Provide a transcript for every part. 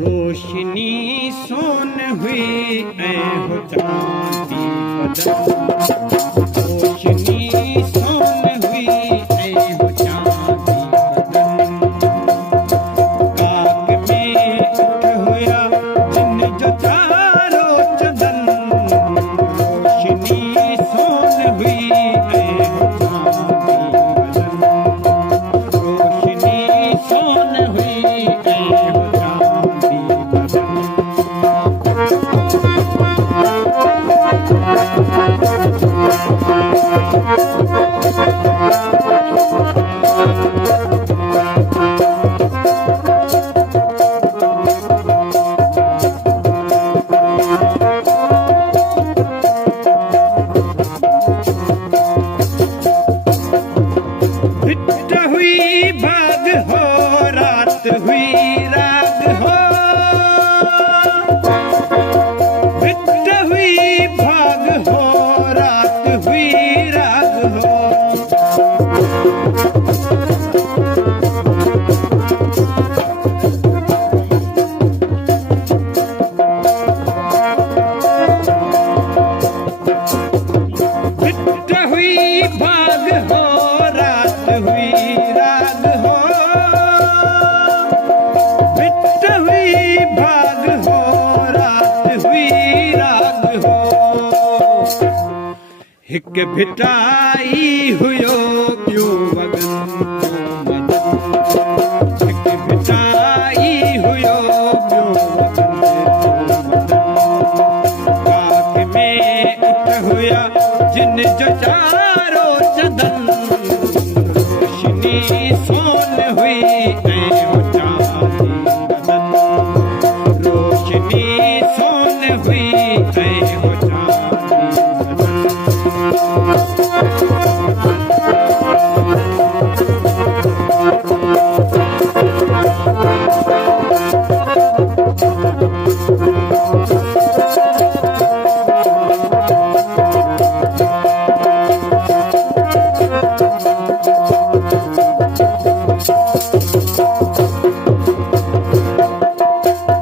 रोशनी सोन हुई ऐ हो चांदी बदन, रोशनी सोन हुई ऐ हो चांदी बदन, काक में उठ हुआ जिन जो चारो चंदन, रोशनी सोन हुई ऐ हो चांदी बदन, रोशनी सोन हुई ऐ हो चांदी बदन। भिट्ट हुई भाग हो रात हुई राग हो, भिट्ट हुई भाग हो रात हुई राग हो, भिट्ट हुई भाग हो रात हुई राग हो, भिट्ट हुई भाग हो रात हुई राग हो, हिक भिटाई हुयो क्यों वगन क्यों मदन, हिक भिटाई हुयो क्यों वगन क्यों मदन, काक में उठ हुया जिन जो चारो चंदन, रोशनी सोन हुई ऐ हो चांदी बदन, रोशनी सोन हुई ऐ हो चांदी बदन।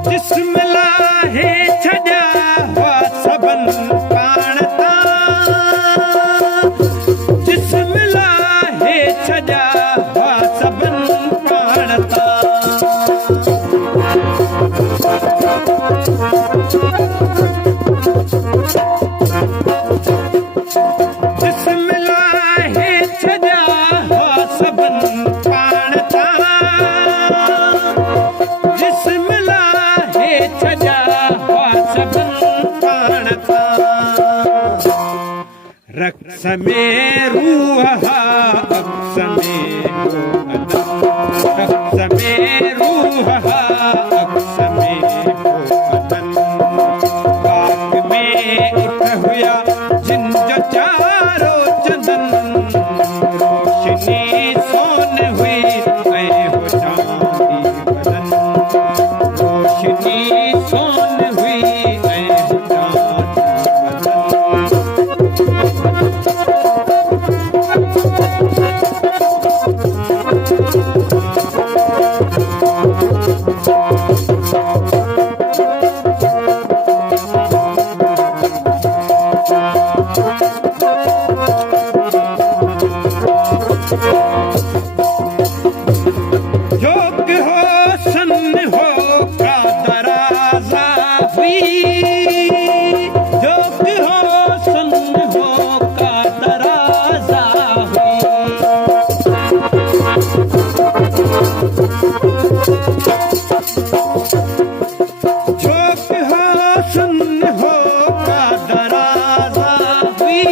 जिस्म लाहे छॾिया हुआ सबन पाणता, जिस्म लाहे छॾिया हुआ सबन पाणता, जिस्म लाहे छॾिया हुआ सबन पाणता, जिस्म लाहे छॾिया हुआ सबन पाणता, रक़्स में रूह हा अक्स में हो अदन, रक़्स में रूह हा अक्स में हो अदन, काक में उठ हुया जिन जो चारो चंदन, रोशनी सोन हुई ऐ हो चांदी बदन, रोशनी सोन हुई ऐ हो चांदी जोक हो सन हो का दराजा हुई, जोक हो सन हो का दराजा हुई, जोक हो सन हो का दराजा हुई,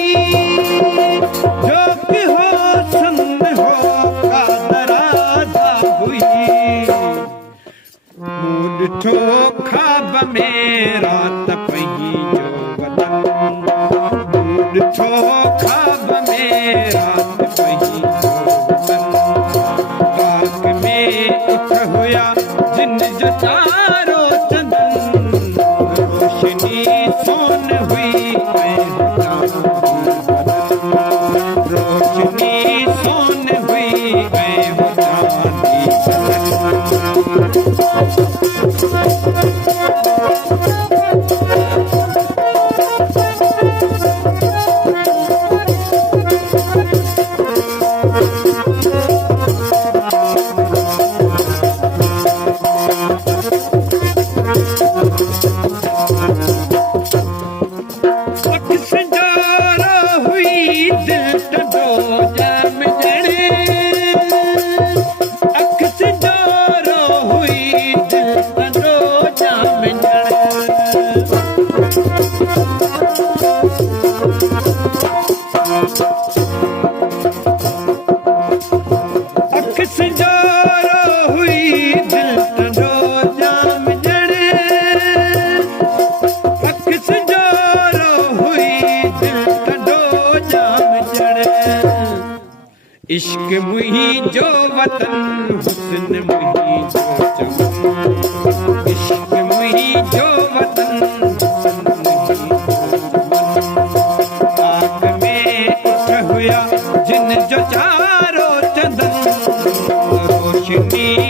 जोक हो सन हो का दराजा हुई, मूं ॾिठो ख्वाब में रात पई जो वतन, मूं ॾिठो ख्वाब में रात पई जो वतन, काक में उठ हुया जिन जो चारो चंदन, रोशनी सोन हुई ऐ हो चांदी बदन, रोशनी सोन हुई ऐ हो चांदी बदन। इश्क मुही जो वतन हुस्न मुही जो चमन इश्क मुही जो वतन हुस्न मुही जो चमन आग में उठ हुआ जिन जो चारों चंदन रोशनी